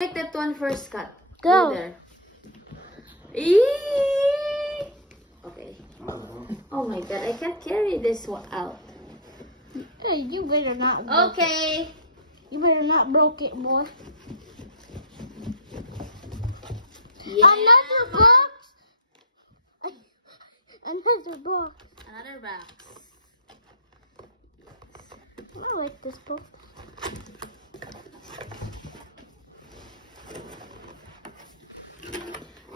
Take that one first, cut. Go. There. Eee! Okay. Oh my god, I can't carry this one out. Hey, you better not. Okay. You better not broke it, boy. Yeah. Another box. Another box. Another box. I like this box.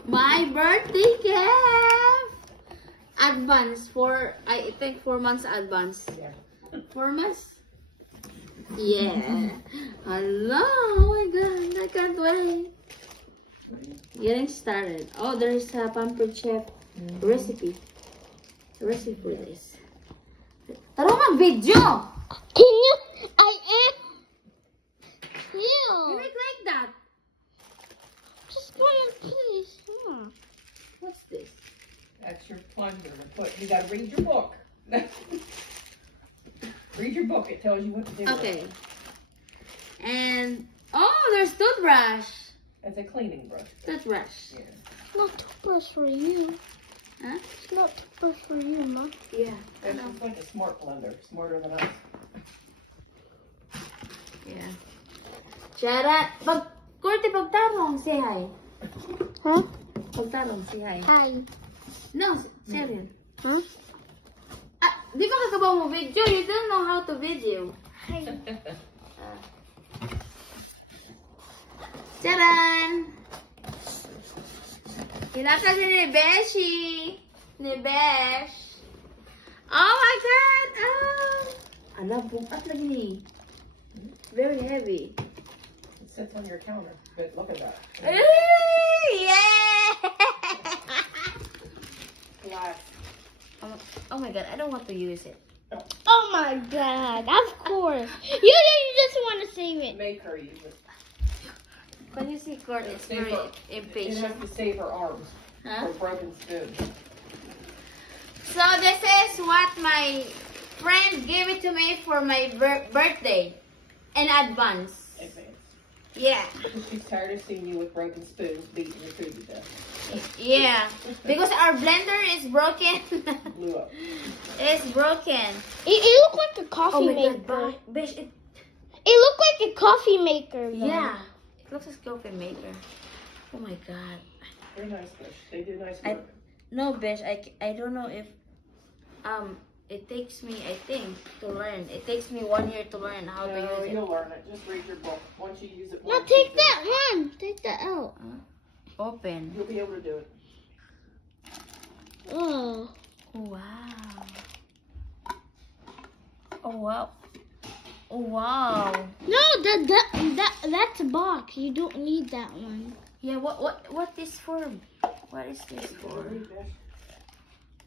My birthday gift. Advance for, I think 4 months advance. Yeah. 4 months? Yeah. Hello. Oh my god. I can't wait. Getting started. Oh, there's a Pampered Chef recipe. Recipe for this. Tara mag video. Can you? I am. You You. make like that. Just go and please. Yeah. What's this? That's your plunger to put. You gotta read your book. Read your book. It tells you what to do. Okay. And oh, there's toothbrush. It's a cleaning brush. Toothbrush. Yeah. Not toothbrush for you. Huh? It's not toothbrush for you, Ma. Yeah. There's like a smart blender. Smarter than us. Yeah. Charat. Kurti, pagtarong, say hi. Huh? Pagtarong, say hi. Hi. No, serious. Huh? Ah, di ba kakabaw mo video? You don't know how to video. Hi. Charan! Kinaka ni Beshi. Ni Besh. Oh my god! Ah! Ala, bukat lagi ni. Very heavy. It sits on your counter. But look at that. Yeah! Glass. Oh my god, I don't want to use it. Oh my God! Of course. You just want to save it. Make her use it. When you see Court, it's Save very her. It impatient. has to save her arms. Huh? For broken spoon. So this is what my friend gave it to me for my birthday in advance. Advance. Yeah, She's tired of seeing you with broken spoons beating your food to death. yeah. Because our blender is broken. Blew up. It's broken. It looked like a coffee maker. Bish, It looked like a coffee maker. Though. yeah. It looks like a coffee maker. Oh my god. Very nice fish. They do nice I- work. No, Bish, I don't know if it takes me, I think, to learn. It takes me 1 year to learn how to No, use it. you'll learn it. Just read your book. Once you use it No, once, take you that one. Take that out. Open. You'll be able to do it. Oh. Wow. Oh wow. Oh wow. No, that's a box. You don't need that one. Yeah, what is for? What is this for? Read that.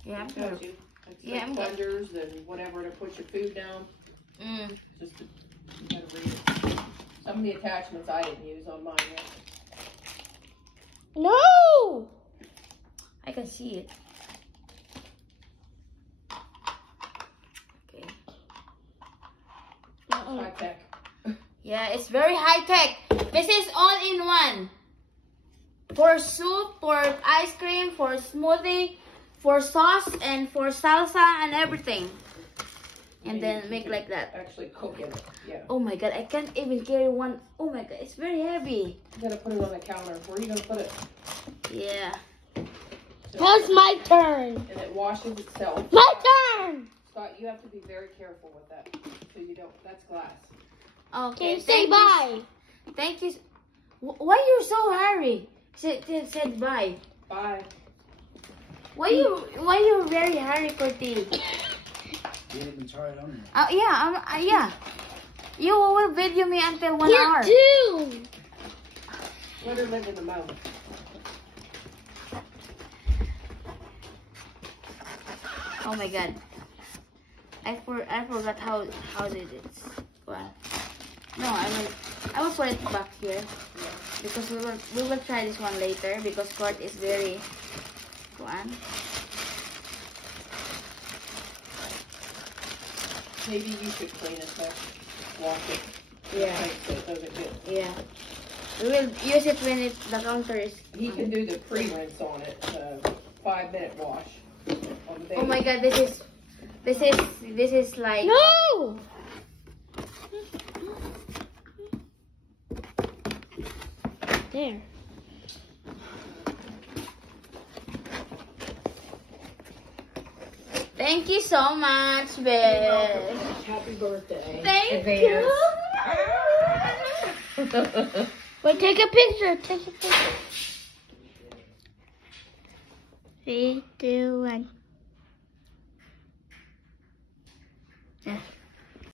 Yeah, I'm It gonna. tells you. It's Yeah, I'm like blenders and whatever to put your food down. Just you gotta read it. Some of the attachments I didn't use on mine yet. No. I can see it. Okay. High tech. Yeah, it's very high tech. This is all in one. For soup, for ice cream, for smoothie, for sauce, and for salsa and everything. And then you make can like that. Actually cook in it. Yeah. Oh my god, I can't even carry one. Oh my god, it's very heavy. You gotta put it on the counter. Where are you gonna put it? Yeah. Now it's my turn. And it washes itself. My turn. Scott, you have to be very careful with that. So you don't, that's glass. Okay. Okay, say bye. Thank you. Why you so hurry? Said bye. Bye. Why you very hurry, Kurti? You didn't even try it on there. Yeah. You will video me until 1 hour. You too. Let her live in the moment. Oh my god. I forgot how did it. Well, no, I will put it back here because we will try this one later because Court is very one. Maybe you should clean it, wash it. Yeah. So it doesn't get Yeah. We will use it when the counter is. He can do the pre-rinse on it, 5-minute wash. On the baby. Oh my God, this is like. No! There. Thank you so much, babe. Happy birthday. Thank you. Wait, take a picture. Take a picture. 3, 2, 1. Yeah.